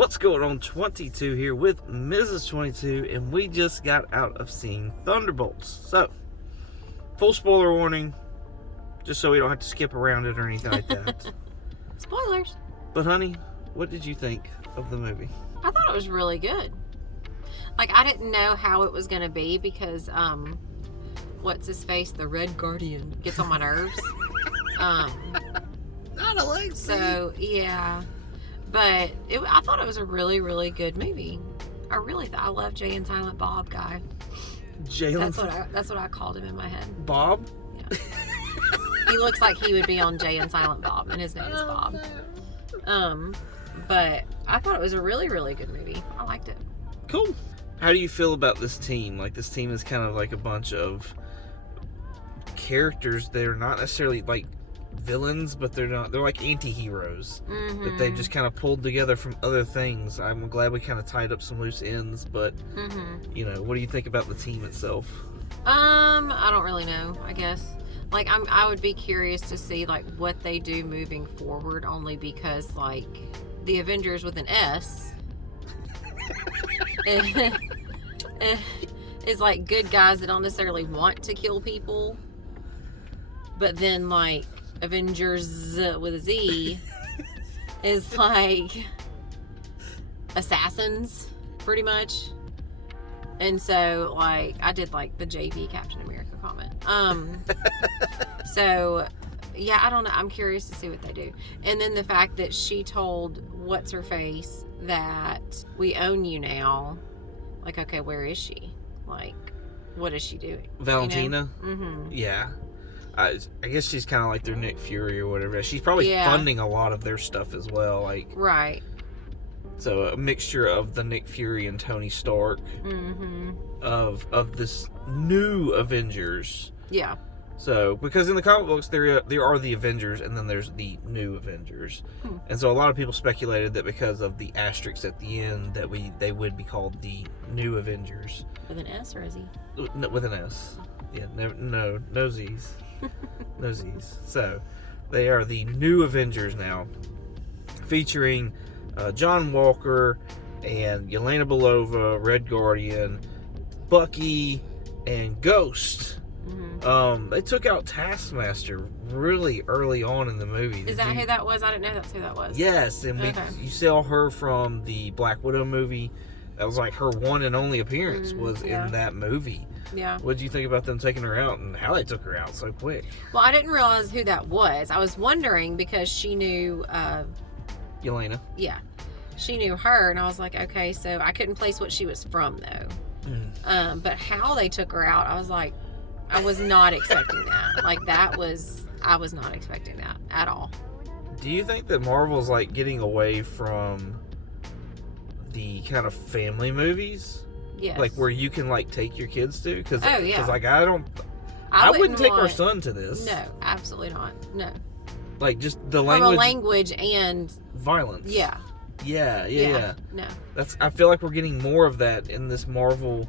What's going on, 22 here with Mrs. 22, and we just got out of seeing Thunderbolts. So, full spoiler warning, just so we don't have to skip around it or anything like that. Spoilers. But honey, what did you think of the movie? I thought it was really good. Like, I didn't know how it was going to be because, what's his face? The Red Guardian gets on my nerves. Not Alexi. So, yeah. But I thought it was a really, really good movie. I love Jay and Silent Bob guy. That's what I called him in my head. Bob? Yeah. He looks like he would be on Jay and Silent Bob, and his name is Bob. But I thought it was a really, really good movie. I liked it. Cool. How do you feel about this team? Like, this team is kind of like a bunch of characters that are not necessarily like villains, but they're like anti-heroes that they've just kind of pulled together from other things. I'm glad we kind of tied up some loose ends, but you know, what do you think about the team itself? I don't really know, I guess. Like, I would be curious to see like what they do moving forward, only because like the Avengers with an S is like good guys that don't necessarily want to kill people, but then like Avengers with a Z is like assassins, pretty much. And so, like, I did like the JV Captain America comment. So, yeah, I don't know. I'm curious to see what they do. And then the fact that she told what's her face that we own you now. Like, okay, where is she? Like, what is she doing? Valentina? You know? Yeah. I guess she's kind of like their Nick Fury or whatever. She's probably funding a lot of their stuff as well. Like, right. So a mixture of the Nick Fury and Tony Stark of this new Avengers. Yeah. So, because in the comic books there are the Avengers and then there's the new Avengers. And so a lot of people speculated that because of the asterisks at the end that they would be called the new Avengers. With an S or a Z? No, with an S. Yeah, no Z's. No Z's. So, they are the new Avengers now, featuring John Walker and Yelena Belova, Red Guardian, Bucky, and Ghost. They took out Taskmaster really early on in the movie. Is that who that was? I didn't know that's who that was. Yes, and you saw her from the Black Widow movie. That was like her one and only appearance was in that movie. Yeah. What did you think about them taking her out and how they took her out so quick? Well, I didn't realize who that was. I was wondering because she knew Yelena. Yeah. She knew her, and I was like, okay, so I couldn't place what she was from though. But how they took her out, I was like, I was not expecting that. Like, I was not expecting that at all. Do you think that Marvel's like getting away from the kind of family movies? Yes. Like where you can like take your kids to? Because like I wouldn't take our son to this. No, absolutely not. No. Like just the language. From a language and violence. Yeah. Yeah. No. I feel like we're getting more of that in this Marvel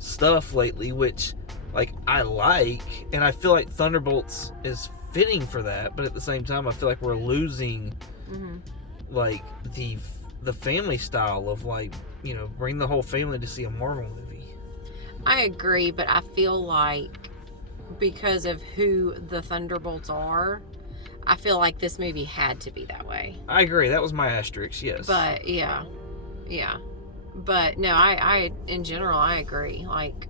stuff lately, which like I like, and I feel like Thunderbolts is fitting for that, but at the same time I feel like we're losing like the family style of like, you know, bring the whole family to see a Marvel movie. I agree, but I feel like because of who the Thunderbolts are, I feel like this movie had to be that way. I agree. That was my asterisk, yes. But, yeah. But, no, I in general, I agree. Like,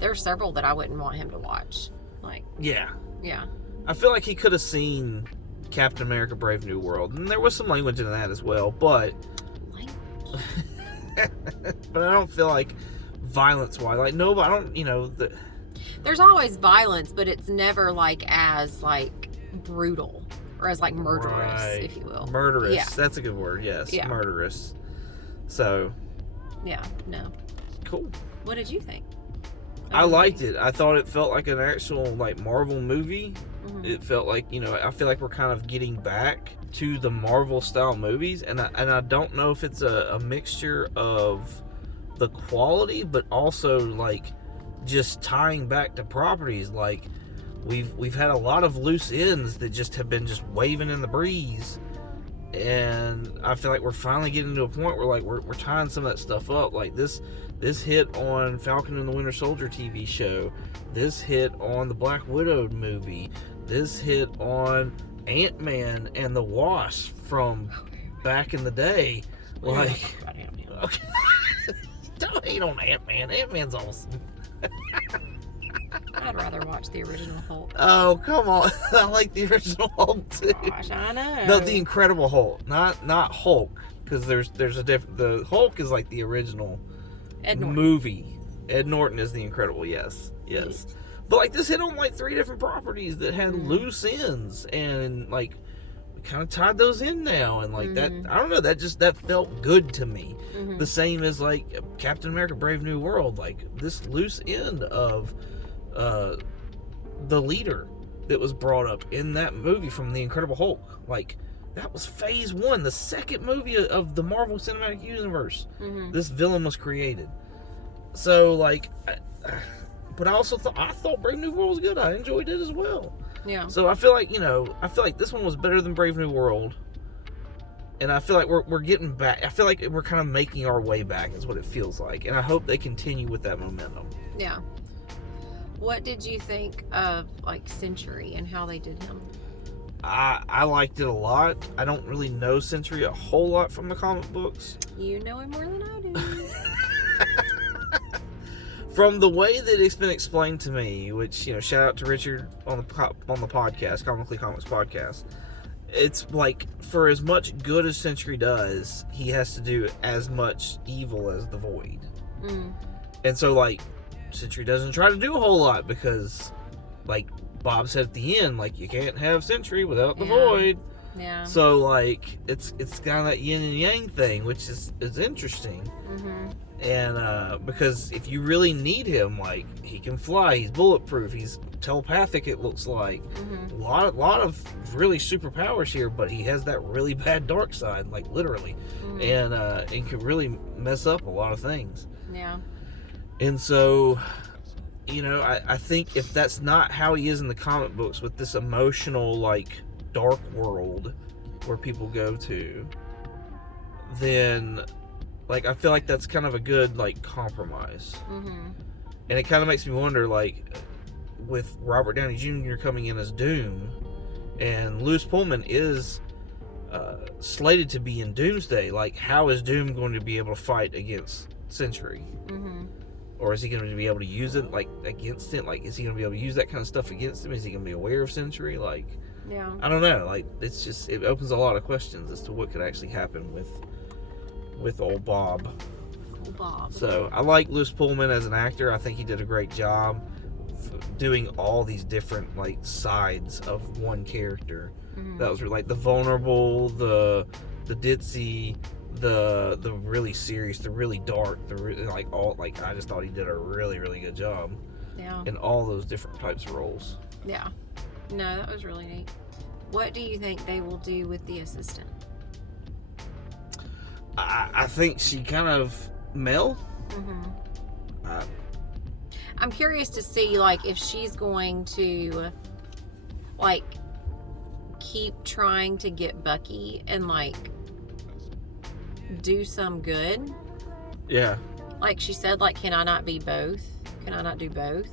there are several that I wouldn't want him to watch. Like, yeah. I feel like he could have seen Captain America Brave New World, and there was some language in that as well, but... Language? But I don't feel like violence-wise. Like, no, I don't, you know... There's always violence, but it's never, like, as, like, brutal. Or as, like, murderous, if you will. Murderous. Yeah. That's a good word, yes. Yeah. Murderous. So. Yeah, no. Cool. What did you think? I liked it. I thought it felt like an actual, like, Marvel movie. It felt like, you know, I feel like we're kind of getting back to the Marvel-style movies. And I don't know if it's a mixture of the quality, but also, like, just tying back to properties. Like, we've had a lot of loose ends that just have been just waving in the breeze. And I feel like we're finally getting to a point where like we're tying some of that stuff up. Like this hit on Falcon and the Winter Soldier TV show. This hit on the Black Widow movie. This hit on Ant-Man and the Wasp from back in the day. Like, okay. Don't hate on Ant-Man. Ant-Man's awesome. I'd rather watch the original Hulk. Oh, come on. I like the original Hulk too. Gosh, I know. No, the Incredible Hulk, not Hulk, because there's a different. The Hulk is like the original movie. Ed Norton is the Incredible. Yes. But like this hit on like 3 different properties that had loose ends, and like we kind of tied those in now, and like that. I don't know. That felt good to me. The same as like Captain America: Brave New World. Like this loose end of the leader that was brought up in that movie from the Incredible Hulk. Like that was phase 1, the second movie of the Marvel Cinematic Universe. This villain was created. So like, but I thought Brave New World was good. I enjoyed it as well. Yeah. So I feel like this one was better than Brave New World. And I feel like we're getting back. I feel like we're kind of making our way back is what it feels like. And I hope they continue with that momentum. Yeah. What did you think of like Century and how they did him? I liked it a lot. I don't really know Century a whole lot from the comic books. You know him more than I do. From the way that it's been explained to me, which, shout out to Richard on the podcast, Comically Comics podcast. It's like, for as much good as Century does, he has to do as much evil as the Void. And so, like, Century doesn't try to do a whole lot because, like Bob said at the end, like, you can't have Century without the Void. Yeah. So, like, it's kind of that yin and yang thing, which is interesting. And because if you really need him, like, he can fly, he's bulletproof, he's telepathic, it looks like. A lot of really superpowers here, but he has that really bad dark side, like, literally. And it can really mess up a lot of things. Yeah. And so, I think if that's not how he is in the comic books, with this emotional, like, dark world where people go to, then, like, I feel like that's kind of a good, like, compromise. And it kind of makes me wonder, like, with Robert Downey Jr. coming in as Doom, and Louis Pullman is slated to be in Doomsday, like, how is Doom going to be able to fight against Century? Or is he going to be able to use it, like, against it? Like, is he going to be able to use that kind of stuff against him? Is he going to be aware of Century? Like, yeah. I don't know. Like, it opens a lot of questions as to what could actually happen with old Bob. Old Bob. So, I like Louis Pullman as an actor. I think he did a great job doing all these different, like, sides of one character. That was like the vulnerable, the ditzy, the really serious, the really dark, I just thought he did a really, really good job. Yeah. In all those different types of roles. Yeah. No, that was really neat. What do you think they will do with the assistant? I think she kind of Mel. I'm curious to see, like, if she's going to, like, keep trying to get Bucky and, like, do some good. Yeah. Like she said, like, can I not be both? Can I not do both?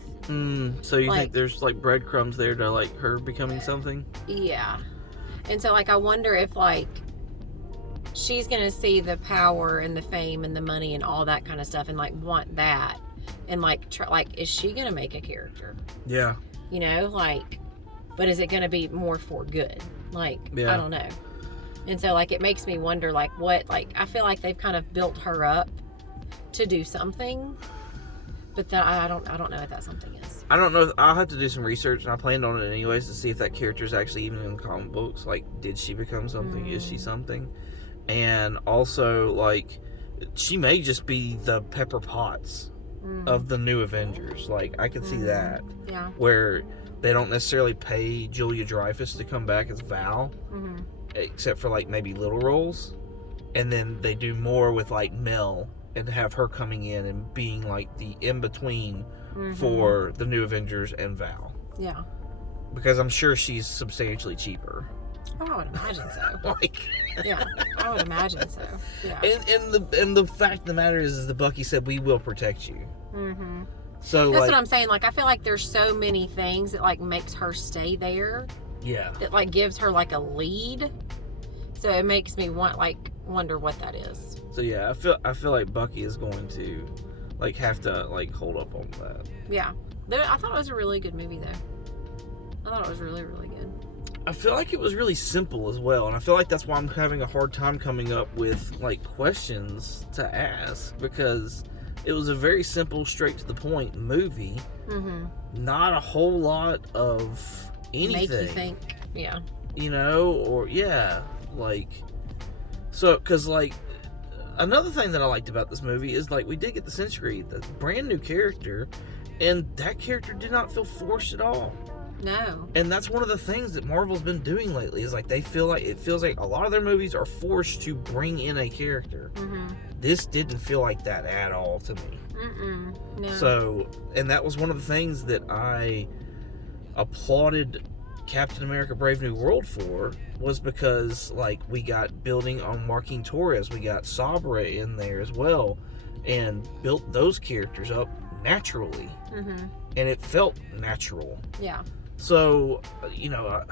So you think there's, like, breadcrumbs there to, like, her becoming something? Yeah. And so, like, I wonder if, like, she's going to see the power and the fame and the money and all that kind of stuff and, like, want that. And, like, is she going to make a character? Yeah. Like, but is it going to be more for good? Like, yeah. I don't know. And so, like, it makes me wonder, like, what, like, I feel like they've kind of built her up to do something, but then I don't know what that something is. I don't know. I'll have to do some research, and I planned on it anyways to see if that character is actually even in the comic books. Like, did she become something? Is she something? And also, like, she may just be the Pepper Potts of the new Avengers. Like, I could see that. Yeah. Where they don't necessarily pay Julia Dreyfus to come back as Val, except for, like, maybe little roles. And then they do more with, like, Mel and have her coming in and being, like, the in-between for the new Avengers and Val. Yeah. Because I'm sure she's substantially cheaper. Oh, I would imagine so. Like, Yeah, I would imagine so. Yeah. and the fact of the matter is that Bucky said, "We will protect you." Mm-hmm. So that's like, what I'm saying. Like, I feel like there's so many things that like makes her stay there. yeah. That like gives her like a lead. So it makes me wonder what that is. So yeah, I feel like Bucky is going to like have to like hold up on that. Yeah. I thought it was a really good movie though. I thought it was really, really good. I feel like it was really simple as well, and I feel like that's why I'm having a hard time coming up with like questions to ask, because it was a very simple, straight to the point movie. Mm-hmm. Not a whole lot of anything. Make you think, yeah. You know, or yeah, like, so, because like another thing that I liked about this movie is like we did get the Century, the brand new character, and that character did not feel forced at all. No. And that's one of the things that Marvel's been doing lately, is like it feels like a lot of their movies are forced to bring in a character. Mm-hmm. This didn't feel like that at all to me. Mm-mm. No. So, and that was one of the things that I applauded Captain America Brave New World for, was because like we got building on Joaquin Torres, we got Sabra in there as well, and built those characters up naturally. Mm-hmm. And it felt natural. Yeah. So, you know,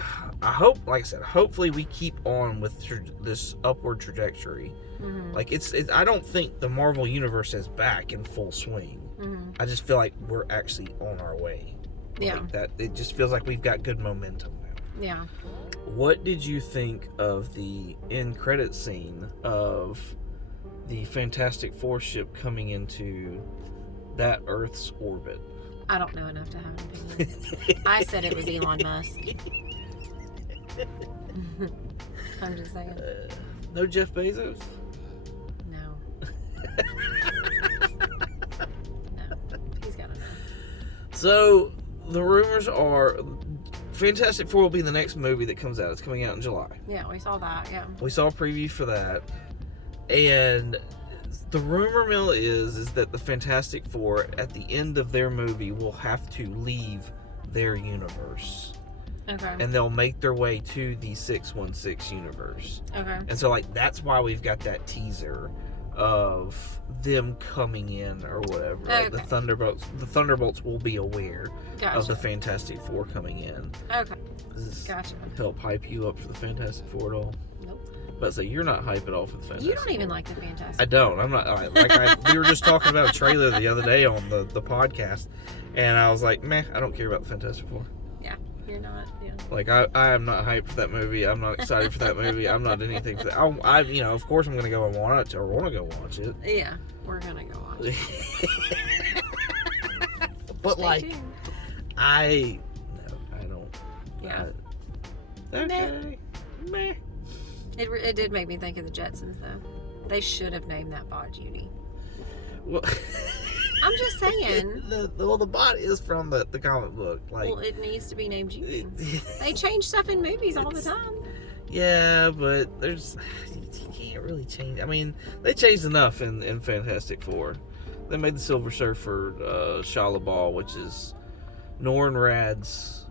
I hope, like I said, hopefully we keep on with this upward trajectory. Mm-hmm. Like, I don't think the Marvel Universe is back in full swing. Mm-hmm. I just feel like we're actually on our way. Yeah. Like that, it just feels like we've got good momentum now. Yeah. What did you think of the end credit scene of the Fantastic Four ship coming into that Earth's orbit? I don't know enough to have an opinion. I said it was Elon Musk. I'm just saying. No Jeff Bezos? No. No. He's got to know. So, the rumors are Fantastic Four will be the next movie that comes out. It's coming out in July. Yeah, we saw that, yeah. We saw a preview for that. And the rumor mill is that the Fantastic Four, at the end of their movie, will have to leave their universe. Okay. And they'll make their way to the 616 universe. Okay. And so, like, that's why we've got that teaser of them coming in or whatever. Like, Okay. the Thunderbolts will be aware Gotcha. of the Fantastic Four coming in. Okay. Does this Gotcha. help hype you up for the Fantastic Four at all? Nope. But so you're not hype at all for the Fantastic You don't even Four. like the Fantastic. I don't. I'm not. We were just talking about a trailer the other day on the podcast, and I was like, meh, I don't care about the Fantastic Four. Yeah, you're not. Yeah. Like, I am not hyped for that movie. I'm not excited for that movie. I'm not anything for that. I you know, of course I'm gonna go and watch it, or want to go watch it. Yeah, we're gonna go watch it. But Stay like, tuned. I don't. Yeah. Okay. Meh. It did make me think of the Jetsons, though. They should have named that bot Judy. Well, I'm just saying. the bot is from the comic book. Like, Well, it needs to be named Judy. They change stuff in movies all the time. yeah, but you can't really change. I mean, they changed enough in Fantastic Four. They made the Silver Surfer Shia LaBeouf, which is Norrin Rad's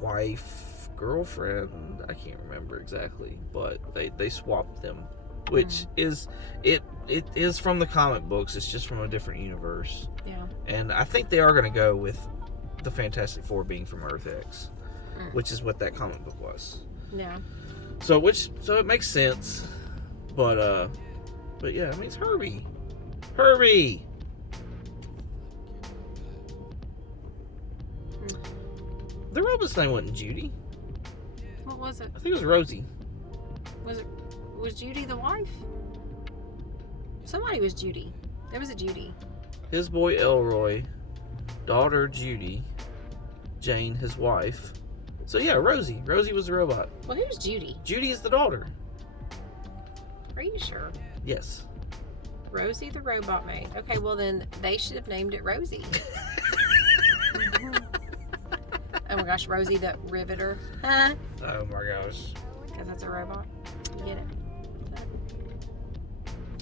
wife, girlfriend. I can't remember exactly, but they swapped them, which is it is from the comic books. It's just from a different universe. Yeah. And I think they are going to go with the Fantastic Four being from Earth X, which is what that comic book was. Yeah. So it makes sense, but yeah, I mean, it's Herbie. The robot's name wasn't Judy. What was it? I think it was Rosie. Was Judy the wife? Somebody was Judy. There was a Judy. His boy Elroy, daughter Judy, Jane, his wife. So yeah, Rosie. Rosie was the robot. Well, who's Judy? Judy is the daughter. Are you sure? Yes. Rosie the robot maid. Okay, well then they should have named it Rosie. Oh my gosh, Rosie the Riveter. Huh? Oh my gosh. Because that's a robot. You get it?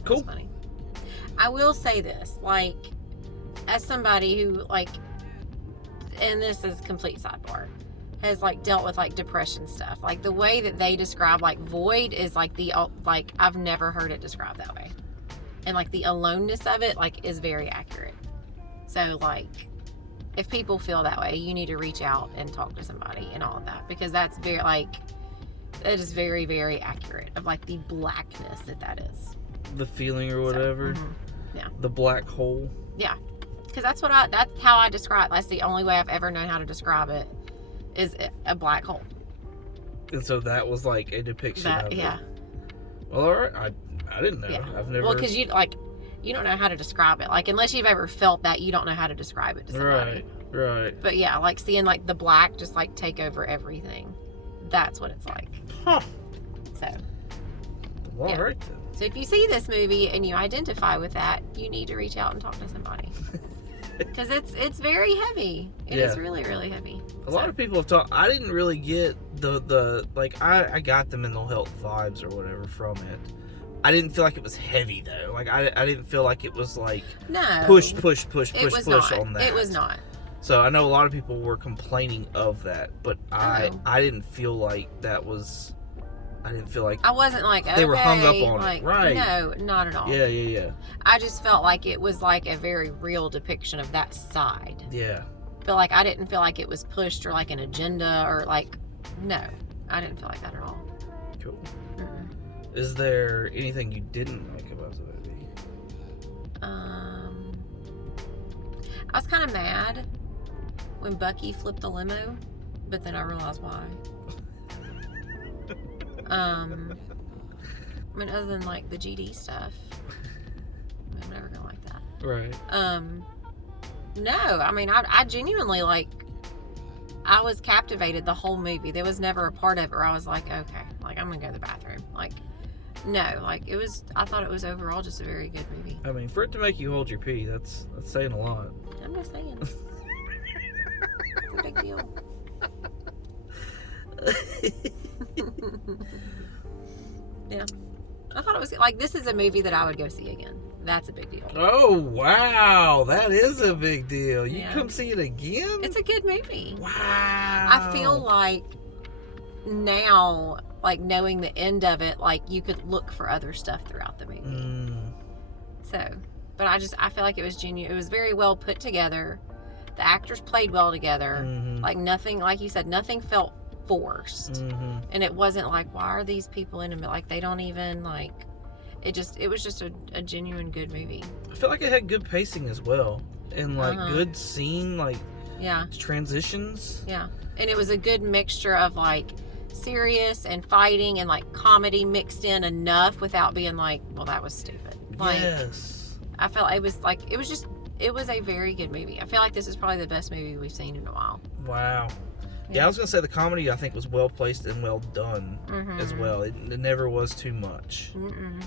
Cool. That's funny. I will say this, like, as somebody who, like, and this is complete sidebar, has like dealt with like depression stuff. Like the way that they describe like void is like like I've never heard it described that way. And like the aloneness of it like is very accurate. So like if people feel that way, you need to reach out and talk to somebody and all of that, because that's very like that is very, very accurate of like the blackness that is. The feeling or whatever. So, yeah. The black hole. Yeah. Because that's how I describe it. That's the only way I've ever known how to describe it, is a black hole. And so that was like a depiction of it. Yeah. Well, all right. I didn't know. Yeah. I've never. Well, because you don't know how to describe it. Like, unless you've ever felt that, you don't know how to describe it to somebody. Right. But yeah, like seeing like the black just like take over everything. That's what it's like. Huh. So. Well, yeah. all right then. So if you see this movie and you identify with that, you need to reach out and talk to somebody. Because it's very heavy. It is really, really heavy. A lot of people have talked. I didn't really get the like. I got the mental health vibes or whatever from it. I didn't feel like it was heavy though. Like I didn't feel like it was like push on that. It was not. So I know a lot of people were complaining of that, but I didn't feel like that was. I didn't feel like I wasn't like they were hung up on like, it. Right? No, not at all. Yeah. I just felt like it was like a very real depiction of that side. Yeah. But like I didn't feel like it was pushed or like an agenda or like no, I didn't feel like that at all. Cool. Mm-mm. Is there anything you didn't like about the movie? I was kind of mad when Bucky flipped the limo, but then I realized why. I mean, other than like the GD stuff, I'm never gonna like that. Right. No, I mean, I genuinely like. I was captivated the whole movie. There was never a part of it where I was like, okay, like I'm gonna go to the bathroom. Like, no, like it was. I thought it was overall just a very good movie. I mean, for it to make you hold your pee, that's saying a lot. I'm just saying. It's a big deal. Yeah, I thought it was like this is a movie that I would go see again. That's a big deal. Oh wow, that is a big deal. You Yeah. come see it again? It's a good movie. Wow. I feel like now, like knowing the end of it, like you could look for other stuff throughout the movie. So, but I feel like it was genuine. It was very well put together. The actors played well together. Like nothing, like you said, nothing felt forced. And it wasn't like, why are these people in it? Like they don't even like. It was just a genuine good movie. I feel like it had good pacing as well, and like good scene, like transitions. Yeah, and it was a good mixture of like serious and fighting and like comedy mixed in enough without being like, well, that was stupid. Like, yes. I felt it was a very good movie. I feel like this is probably the best movie we've seen in a while. Wow. Yeah, I was gonna say the comedy I think was well placed and well done as well. It never was too much.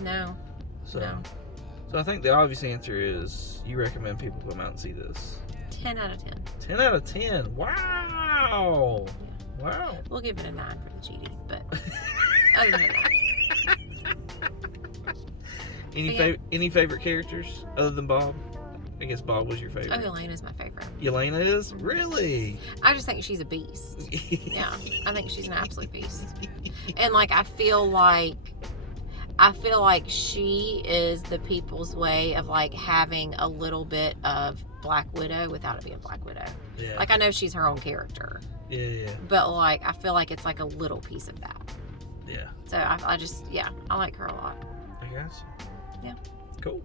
No. So, No. So I think the obvious answer is you recommend people come out and see this. 10 out of 10. 10 out of 10. Wow. Yeah. Wow. We'll give it a 9 for the GD, but other than that. Any favorite characters other than Bob? I guess Bob was your favorite. Oh, Elena's my favorite. Yelena is? Really? I just think she's a beast. Yeah, I think she's an absolute beast. And like I feel like she is the people's way of like having a little bit of Black Widow without it being Black Widow. Yeah. Like I know she's her own character. Yeah. But like I feel like it's like a little piece of that. Yeah. So I like her a lot. I guess. Yeah. Cool.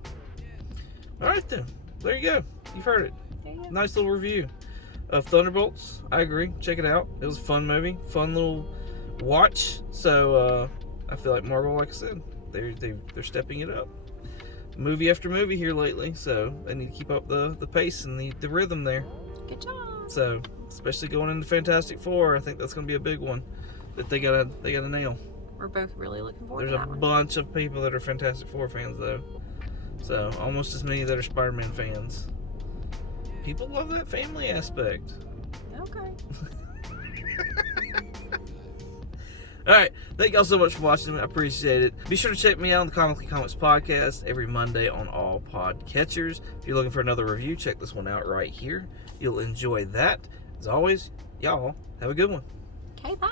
All right then. There you go. You've heard it. There you go. Nice little review of Thunderbolts. I agree. Check it out. It was a fun movie. Fun little watch. So I feel like Marvel, like I said, they're stepping it up. Movie after movie here lately. So they need to keep up the pace and the rhythm there. Good job. So especially going into Fantastic Four, I think that's going to be a big one that they gotta nail. We're both really looking forward There's to that a one. bunch of people that are Fantastic Four fans though. So almost as many that are Spider-Man fans. People love that family aspect. Okay. Alright, thank y'all so much for watching. I appreciate it. Be sure to check me out on the Comically Comics podcast every Monday on all podcatchers. If you're looking for another review, check this one out right here. You'll enjoy that. As always, y'all have a good one. Okay, bye.